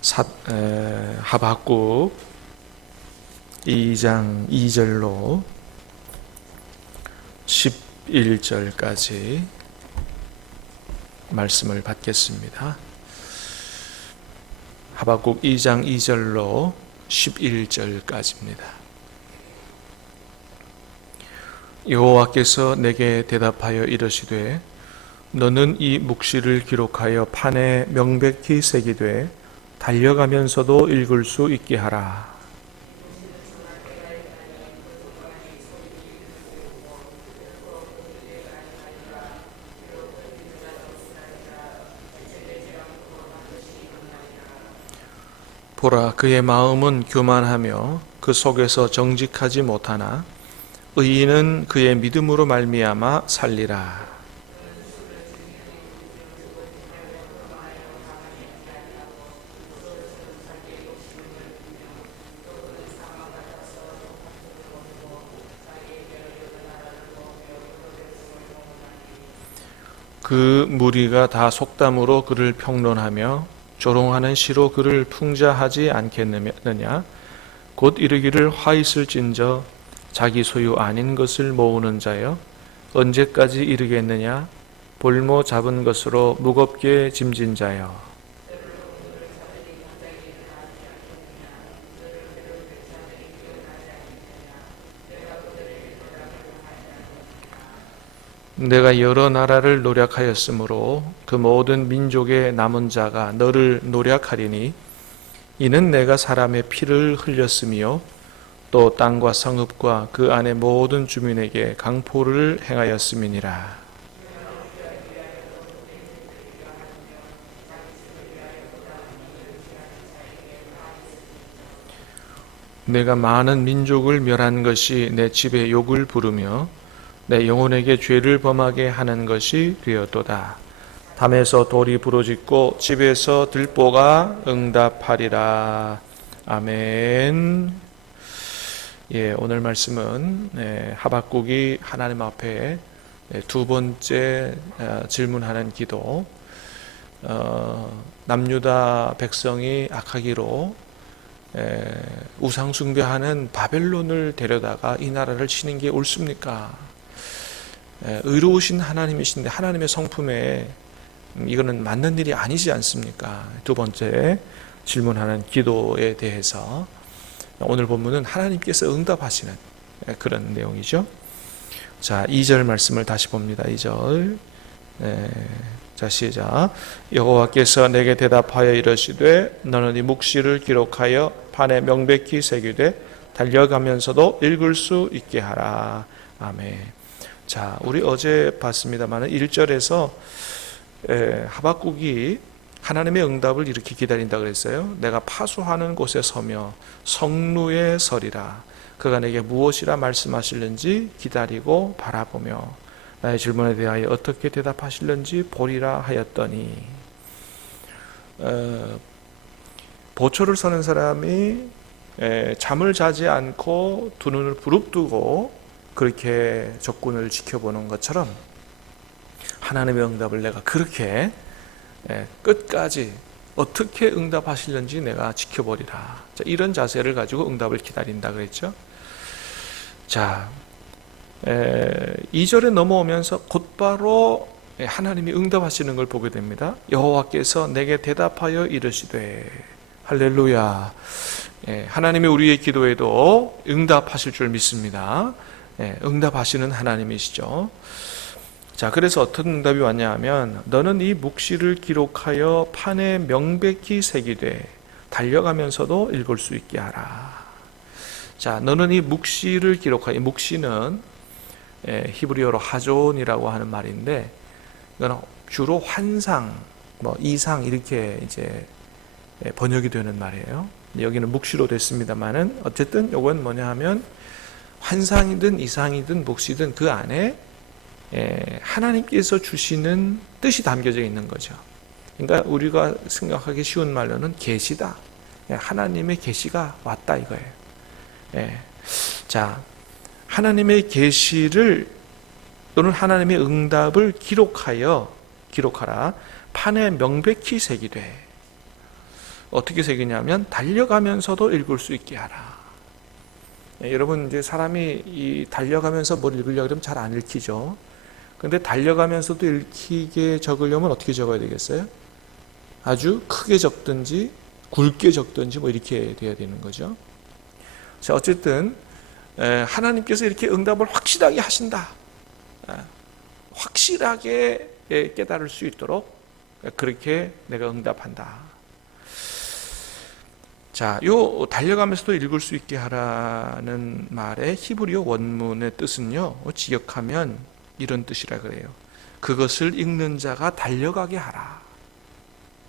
사, 에, 하박국 2장 2절로 11절까지 말씀을 받겠습니다. 하박국 2장 2절로 11절까지입니다. 여호와께서 내게 대답하여 이르시되 너는 이 묵시를 기록하여 판에 명백히 새기되 달려가면서도 읽을 수 있게 하라. 보라 그의 마음은 교만하며 그 속에서 정직하지 못하나 의인은 그의 믿음으로 말미암아 살리라. 그 무리가 다 속담으로 그를 평론하며 조롱하는 시로 그를 풍자하지 않겠느냐? 곧 이르기를 화 있을진저 자기 소유 아닌 것을 모으는 자여 언제까지 이르겠느냐? 볼모 잡은 것으로 무겁게 짐진 자여 내가 여러 나라를 노력하였으므로 그 모든 민족의 남은 자가 너를 노력하리니 이는 내가 사람의 피를 흘렸으며 또 땅과 성읍과 그 안의 모든 주민에게 강포를 행하였음이니라. 내가 많은 민족을 멸한 것이 내 집에 욕을 부르며 내 영혼에게 죄를 범하게 하는 것이 되었도다. 담에서 돌이 부러짓고 집에서 들보가 응답하리라. 아멘. 예, 오늘 말씀은 예, 하박국이 하나님 앞에 예, 두 번째 어, 질문하는 기도. 어, 남유다 백성이 악하기로 예, 우상 숭배하는 바벨론을 데려다가 이 나라를 치는 게 옳습니까? 예, 의로우신 하나님이신데 하나님의 성품에 음, 이거는 맞는 일이 아니지 않습니까? 두 번째 질문하는 기도에 대해서 오늘 본문은 하나님께서 응답하시는 예, 그런 내용이죠. 자, 2절 말씀을 다시 봅니다. 2절. 네. 자, 시작. 여호와께서 내게 대답하여 이르시되 너는 이 묵시를 기록하여 판에 명백히 새기되 달려가면서도 읽을 수 있게 하라. 아멘. 자, 우리 어제 봤습니다만 1절에서 하박국이 하나님의 응답을 이렇게 기다린다 그랬어요. 내가 파수하는 곳에 서며 성루에 서리라. 그가 내게 무엇이라 말씀하실는지 기다리고 바라보며 나의 질문에 대하여 어떻게 대답하실는지 보리라 하였더니 어, 보초를 서는 사람이 에, 잠을 자지 않고 두 눈을 부릅뜨고 그렇게 적군을 지켜보는 것처럼 하나님의 응답을 내가 그렇게 예, 끝까지 어떻게 응답하실는지 내가 지켜보리라. 자, 이런 자세를 가지고 응답을 기다린다 그랬죠. 자, 2절에 넘어오면서 곧바로 하나님이 응답하시는 걸 보게 됩니다. 여호와께서 내게 대답하여 이르시되 할렐루야. 예, 하나님이 우리의 기도에도 응답하실 줄 믿습니다. 예, 응답하시는 하나님이시죠. 자, 그래서 어떤 응답이 왔냐 하면 너는 이 묵시를 기록하여 판에 명백히 새기되 달려가면서도 읽을 수 있게 하라. 자, 너는 이 묵시를 기록하여 묵시는 예, 히브리어로 하존이라고 하는 말인데 이건 주로 환상, 뭐 이상 이렇게 이제 예, 번역이 되는 말이에요. 여기는 묵시로 됐습니다만은 어쨌든 이건 뭐냐 하면 환상이든 이상이든 묵시든 그 안에 예, 하나님께서 주시는 뜻이 담겨져 있는 거죠. 그러니까 우리가 생각하기 쉬운 말로는 계시다. 예, 하나님의 계시가 왔다 이거예요. 예. 자, 하나님의 계시를 또는 하나님의 응답을 기록하여 기록하라. 판에 명백히 새기되 어떻게 새기냐면 달려가면서도 읽을 수 있게 하라. 예, 여러분 이제 사람이 이 달려가면서 뭘 읽으려 그러면 잘 안 읽히죠. 근데 달려가면서도 읽히게 적으려면 어떻게 적어야 되겠어요? 아주 크게 적든지 굵게 적든지 뭐 이렇게 돼야 되는 거죠. 자 어쨌든 에, 하나님께서 이렇게 응답을 확실하게 하신다. 아, 확실하게 예, 깨달을 수 있도록 그렇게 내가 응답한다. 자, 요 달려가면서도 읽을 수 있게 하라는 말의 히브리어 원문의 뜻은요. 지역하면 이런 뜻이라 그래요. 그것을 읽는 자가 달려가게 하라.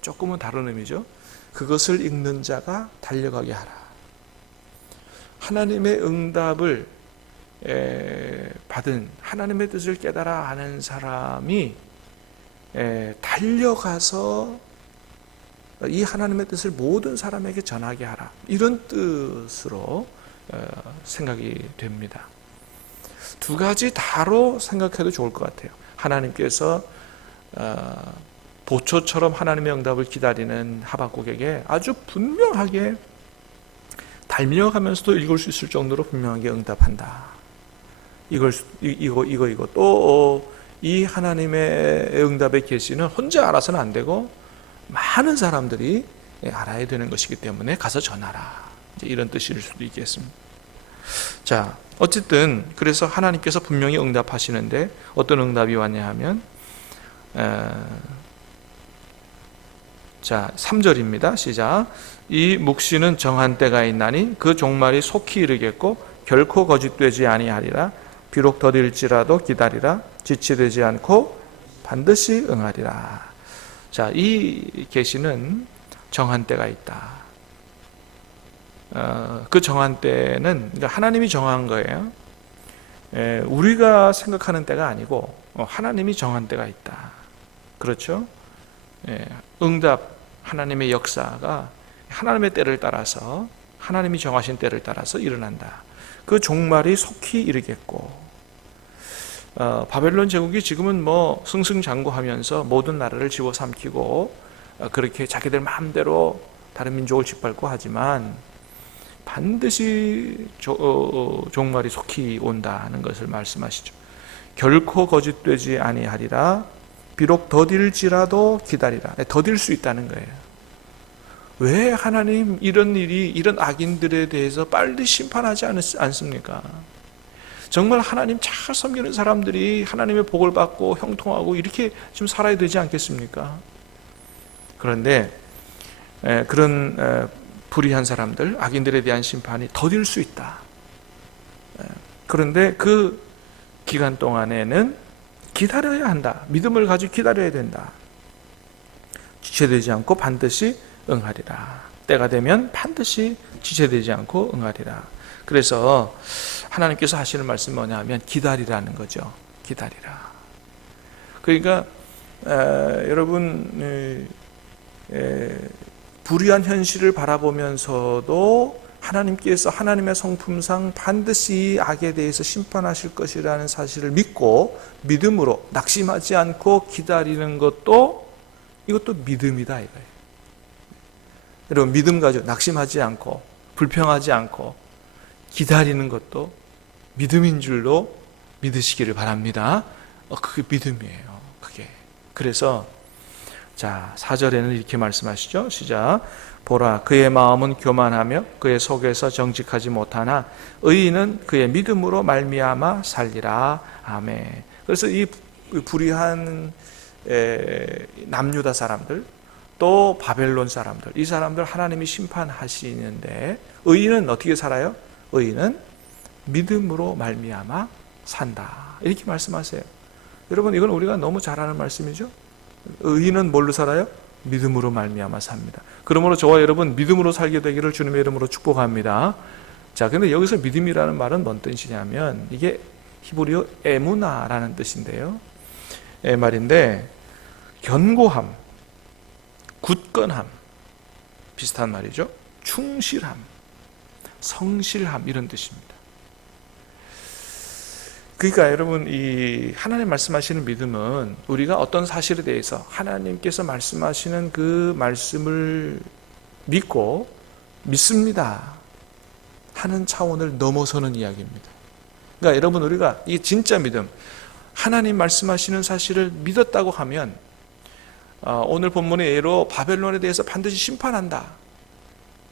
조금은 다른 의미죠. 그것을 읽는 자가 달려가게 하라. 하나님의 응답을 에, 받은 하나님의 뜻을 깨달아 아는 사람이 에, 달려가서 이 하나님의 뜻을 모든 사람에게 전하게 하라. 이런 뜻으로 어, 생각이 됩니다. 두 가지 다로 생각해도 좋을 것 같아요. 하나님께서 어, 보초처럼 하나님의 응답을 기다리는 하박국에게 아주 분명하게 달려가면서도 읽을 수 있을 정도로 분명하게 응답한다. 이걸 이거 이거 이거 또 이 하나님의 응답의 계시는 혼자 알아서는 안 되고 많은 사람들이 알아야 되는 것이기 때문에 가서 전하라. 이런 뜻일 수도 있겠습니다. 자, 어쨌든 그래서 하나님께서 분명히 응답하시는데 어떤 응답이 왔냐 하면 에, 자, 3절입니다. 시작. 이 묵시는 정한 때가 있나니 그 종말이 속히 이르겠고 결코 거짓되지 아니하리라. 비록 더딜지라도 기다리라. 지체되지 않고 반드시 응하리라. 자, 이 계시는 정한 때가 있다. 어, 그 정한 때는 그러니까 하나님이 정한 거예요. 에, 우리가 생각하는 때가 아니고 어, 하나님이 정한 때가 있다. 그렇죠? 예, 응답 하나님의 역사가 하나님의 때를 따라서 하나님이 정하신 때를 따라서 일어난다. 그 종말이 속히 이르겠고 어, 바벨론 제국이 지금은 뭐 승승장구하면서 모든 나라를 집어삼키고 어, 그렇게 자기들 마음대로 다른 민족을 짓밟고 하지만 반드시 조, 어, 종말이 속히 온다는 것을 말씀하시죠. 결코 거짓되지 아니하리라. 비록 더딜지라도 기다리라. 네, 더딜 수 있다는 거예요. 왜 하나님 이런 일이 이런 악인들에 대해서 빨리 심판하지 않습니까? 정말 하나님 잘 섬기는 사람들이 하나님의 복을 받고 형통하고 이렇게 좀 살아야 되지 않겠습니까? 그런데 그런 불의한 사람들, 악인들에 대한 심판이 더딜 수 있다. 그런데 그 기간 동안에는 기다려야 한다. 믿음을 가지고 기다려야 된다. 지체되지 않고 반드시 응하리라. 때가 되면 반드시 지체되지 않고 응하리라. 그래서 하나님께서 하시는 말씀이 뭐냐면 기다리라는 거죠. 기다리라. 그러니까 에, 여러분 에, 에, 불의한 현실을 바라보면서도 하나님께서 하나님의 성품상 반드시 악에 대해서 심판하실 것이라는 사실을 믿고 믿음으로 낙심하지 않고 기다리는 것도 이것도 믿음이다 이거예요. 여러분 믿음 가지고 낙심하지 않고 불평하지 않고 기다리는 것도 믿음인 줄로 믿으시기를 바랍니다. 어, 그게 믿음이에요. 그게. 그래서 자, 4절에는 이렇게 말씀하시죠. 시작. 보라 그의 마음은 교만하며 그의 속에서 정직하지 못하나 의인은 그의 믿음으로 말미암아 살리라. 아멘. 그래서 이 불의한 남유다 사람들 또 바벨론 사람들 이 사람들 하나님이 심판하시는데 의인은 어떻게 살아요? 의인은 믿음으로 말미암아 산다. 이렇게 말씀하세요. 여러분 이건 우리가 너무 잘 아는 말씀이죠. 의인은 뭘로 살아요? 믿음으로 말미암아 삽니다. 그러므로 저와 여러분 믿음으로 살게 되기를 주님의 이름으로 축복합니다. 자, 근데 여기서 믿음이라는 말은 뭔 뜻이냐면 이게 히브리어 에무나라는 뜻인데요. 에 말인데 견고함, 굳건함 비슷한 말이죠. 충실함, 성실함 이런 뜻입니다. 그러니까 여러분 이 하나님 말씀하시는 믿음은 우리가 어떤 사실에 대해서 하나님께서 말씀하시는 그 말씀을 믿고 믿습니다 하는 차원을 넘어서는 이야기입니다. 그러니까 여러분 우리가 이 진짜 믿음 하나님 말씀하시는 사실을 믿었다고 하면 어, 오늘 본문의 예로 바벨론에 대해서 반드시 심판한다.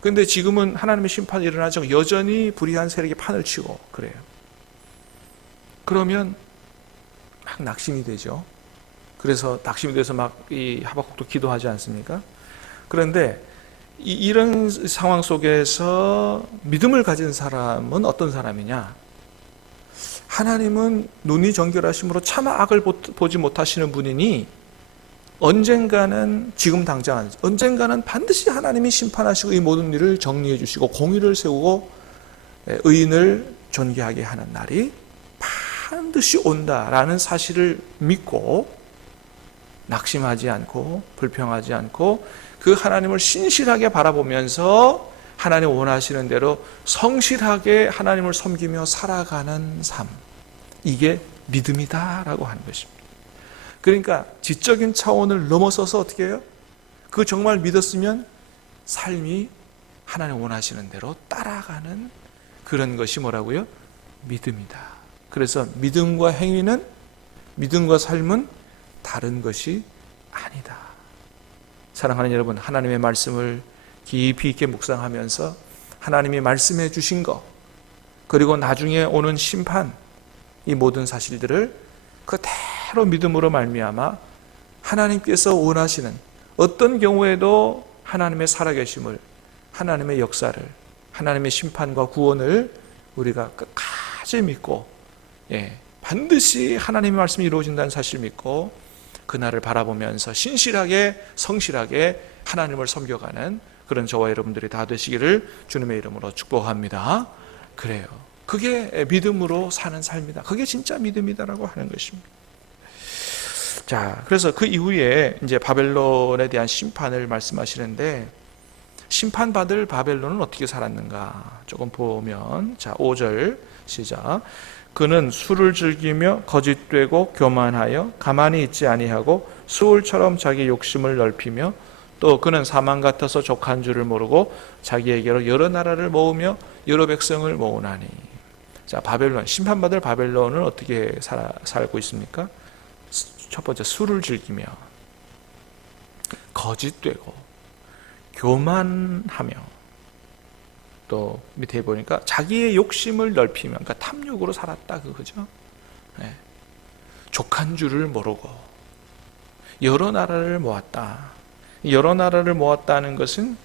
근데 지금은 하나님의 심판이 일어나죠. 여전히 불의한 세력이 판을 치고 그래요. 그러면 막 낙심이 되죠. 그래서 낙심이 돼서 막 이 하박국도 기도하지 않습니까? 그런데 이, 이런 상황 속에서 믿음을 가진 사람은 어떤 사람이냐? 하나님은 눈이 정결하심으로 차마 악을 보- 보지 못하시는 분이니 언젠가는 지금 당장 아니죠. 언젠가는 반드시 하나님이 심판하시고 이 모든 일을 정리해 주시고 공의를 세우고 예, 의인을 존귀하게 하는 날이 반드시 온다라는 사실을 믿고 낙심하지 않고 불평하지 않고 그 하나님을 신실하게 바라보면서 하나님 원하시는 대로 성실하게 하나님을 섬기며 살아가는 삶. 이게 믿음이다라고 하는 것입니다. 그러니까 지적인 차원을 넘어서서 어떻게 해요? 그 정말 믿었으면 삶이 하나님 원하시는 대로 따라가는 그런 것이 뭐라고요? 믿음이다. 그래서 믿음과 행위는 믿음과 삶은 다른 것이 아니다. 사랑하는 여러분, 하나님의 말씀을 깊이 있게 묵상하면서 하나님이 말씀해 주신 것, 그리고 나중에 오는 심판, 이 모든 사실들을 그대 로 믿음으로 말미암아 하나님께서 원하시는 어떤 경우에도 하나님의 살아계심을, 하나님의 역사를, 하나님의 심판과 구원을 우리가 끝까지 믿고, 예, 반드시 하나님의 말씀이 이루어진다는 사실을 믿고 그날을 바라보면서 신실하게 성실하게 하나님을 섬겨가는 그런 저와 여러분들이 다 되시기를 주님의 이름으로 축복합니다. 그래요. 그게 믿음으로 사는 삶이다. 그게 진짜 믿음이다라고 하는 것입니다. 자, 그래서 그 이후에 이제 바벨론에 대한 심판을 말씀하시는데 심판받을 바벨론은 어떻게 살았는가? 조금 보면 자 5절 시작. 그는 술을 즐기며 거짓되고 교만하여 가만히 있지 아니하고 수울처럼 자기 욕심을 넓히며 또 그는 사망 같아서 족한 줄을 모르고 자기에게로 여러 나라를 모으며 여러 백성을 모으나니. 자 바벨론 심판받을 바벨론은 어떻게 살아, 살고 있습니까? 첫 번째 술을 즐기며 거짓되고 교만하며 또 밑에 보니까 자기의 욕심을 넓히며 그러니까 탐욕으로 살았다 그거죠. 네. 족한 줄을 모르고 여러 나라를 모았다. 여러 나라를 모았다는 것은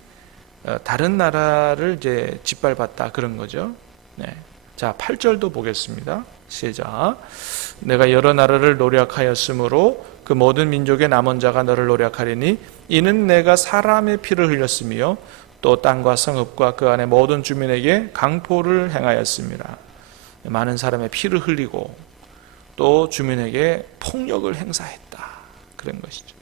어, 다른 나라를 이제 짓밟았다 그런 거죠. 네. 자, 8절도 보겠습니다. 시작. 내가 여러 나라를 노력하였으므로 그 모든 민족의 남은 자가 너를 노력하리니 이는 내가 사람의 피를 흘렸으며 또 땅과 성읍과 그 안에 모든 주민에게 강포를 행하였습니다. 많은 사람의 피를 흘리고 또 주민에게 폭력을 행사했다. 그런 것이죠.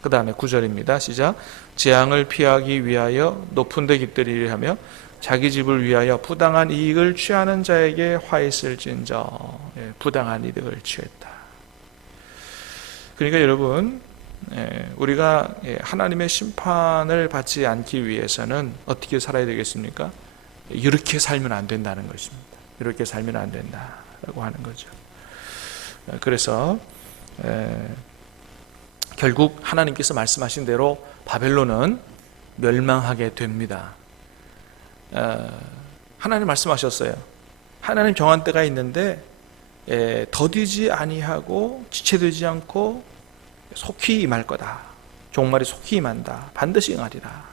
그 다음에 9절입니다. 시작. 재앙을 피하기 위하여 높은 데 깃들이려 하며 자기 집을 위하여 부당한 이익을 취하는 자에게 화 있을진저 예, 부당한 이득을 취했다. 그러니까 여러분 예, 우리가 예, 하나님의 심판을 받지 않기 위해서는 어떻게 살아야 되겠습니까? 이렇게 살면 안 된다는 것입니다. 이렇게 살면 안 된다라고 하는 거죠. 예, 그래서 에, 결국 하나님께서 말씀하신 대로 바벨론은 멸망하게 됩니다. 어, 하나님 말씀하셨어요. 하나님 정한 때가 있는데 에, 더디지 아니하고 지체되지 않고 속히 임할 거다. 종말이 속히 임한다. 반드시 응하리라.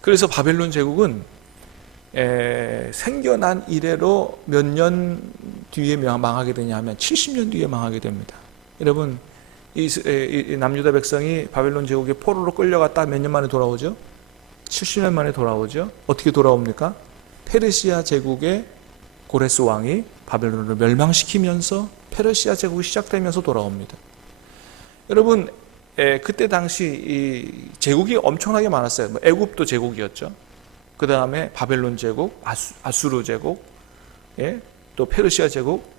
그래서 바벨론 제국은 에, 생겨난 이래로 몇 년 뒤에 망하게 되냐 하면 70년 뒤에 망하게 됩니다. 여러분 이, 이, 이 남유다 백성이 바벨론 제국의 포로로 끌려갔다 몇 년 만에 돌아오죠? 70년 만에 돌아오죠. 어떻게 돌아옵니까? 페르시아 제국의 고레스 왕이 바벨론을 멸망시키면서 페르시아 제국이 시작되면서 돌아옵니다. 여러분 에, 그때 당시 이 제국이 엄청나게 많았어요. 뭐 애굽도 제국이었죠. 그 다음에 바벨론 제국, 아수, 아수 르 제국, 예, 또 페르시아 제국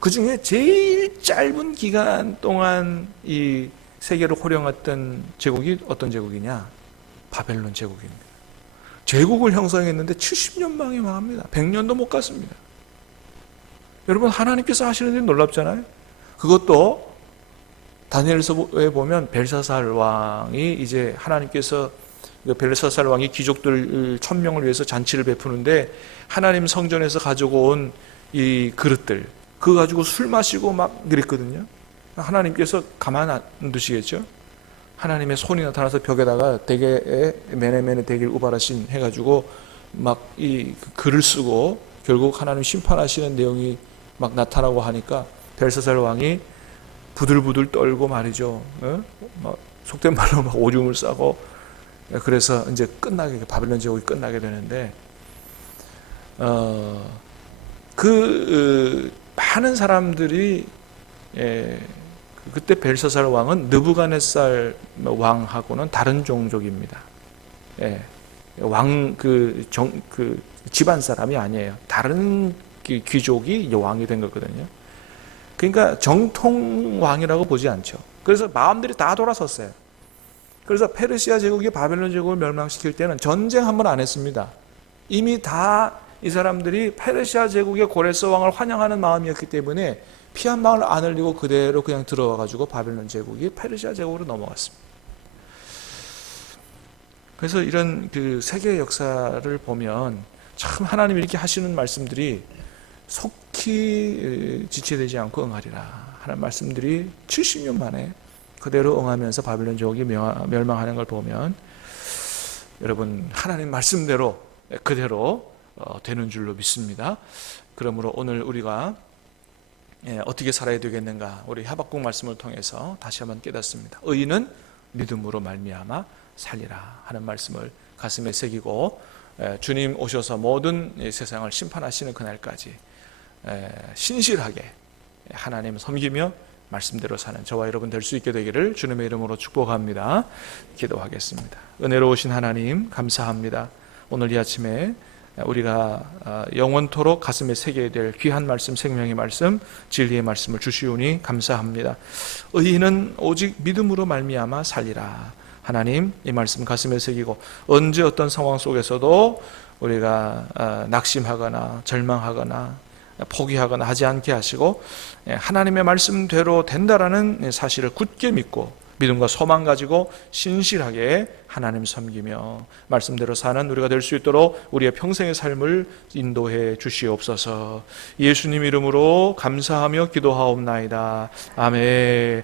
그 중에 제일 짧은 기간 동안 이 세계를 호령했던 제국이 어떤 제국이냐? 바벨론 제국입니다. 제국을 형성했는데 70년 만에 망합니다. 100년도 못 갔습니다. 여러분 하나님께서 하시는 일 놀랍잖아요. 그것도 다니엘서에 보면 벨사살 왕이 이제 하나님께서 그 벨사살 왕이 귀족들 천 명을 위해서 잔치를 베푸는데 하나님 성전에서 가지고 온 이 그릇들 그거 가지고 술 마시고 막 그랬거든요. 하나님께서 가만 안 두시겠죠? 하나님의 손이 나타나서 벽에다가 대게에 메네메네 대기를 우발하신 해가지고 막 이 글을 쓰고 결국 하나님 심판하시는 내용이 막 나타나고 하니까 벨사살 왕이 부들부들 떨고 말이죠. 어? 막 속된 말로 막 오줌을 싸고 그래서 이제 끝나게 바벨론 제국이 끝나게 되는데 어그 많은 사람들이 예, 그때 벨사살 왕은 느부갓네살 왕하고는 다른 종족입니다. 예, 왕그 정그 집안 사람이 아니에요. 다른 귀- 귀족이 왕이 된 거거든요. 그러니까 정통 왕이라고 보지 않죠. 그래서 마음들이 다 돌아섰어요. 그래서 페르시아 제국이 바벨론 제국을 멸망시킬 때는 전쟁 한 번 안 했습니다. 이미 다 이 사람들이 페르시아 제국의 고레스 왕을 환영하는 마음이었기 때문에 피 한 방울 안 흘리고 그대로 그냥 들어와 가지고 바벨론 제국이 페르시아 제국으로 넘어갔습니다. 그래서 이런 그 세계 역사를 보면 참 하나님 이렇게 하시는 말씀들이 속히 지체되지 않고 응하리라 하는 말씀들이 70년 만에 그대로 응하면서 바벨론 제국이 명- 멸망하는 걸 보면 여러분 하나님 말씀대로 그대로 어, 되는 줄로 믿습니다. 그러므로 오늘 우리가 예, 어떻게 살아야 되겠는가 우리 하박국 말씀을 통해서 다시 한번 깨닫습니다. 의인은 믿음으로 말미암아 살리라 하는 말씀을 가슴에 새기고 예, 주님 오셔서 모든 이 세상을 심판하시는 그날까지 에, 신실하게 하나님 섬기며 말씀대로 사는 저와 여러분 될 수 있게 되기를 주님의 이름으로 축복합니다. 기도하겠습니다. 은혜로우신 하나님 감사합니다. 오늘 이 아침에 우리가 아, 영원토록 가슴에 새겨야 될 귀한 말씀, 생명의 말씀, 진리의 말씀을 주시오니 감사합니다. 의인은 오직 믿음으로 말미암아 살리라. 하나님 이 말씀 가슴에 새기고 언제 어떤 상황 속에서도 우리가 아, 낙심하거나 절망하거나 포기하거나 하지 않게 하시고 예, 하나님의 말씀대로 된다라는 사실을 굳게 믿고 믿음과 소망 가지고 신실하게 하나님 섬기며 말씀대로 사는 우리가 될 수 있도록 우리의 평생의 삶을 인도해 주시옵소서. 예수님 이름으로 감사하며 기도하옵나이다. 아멘.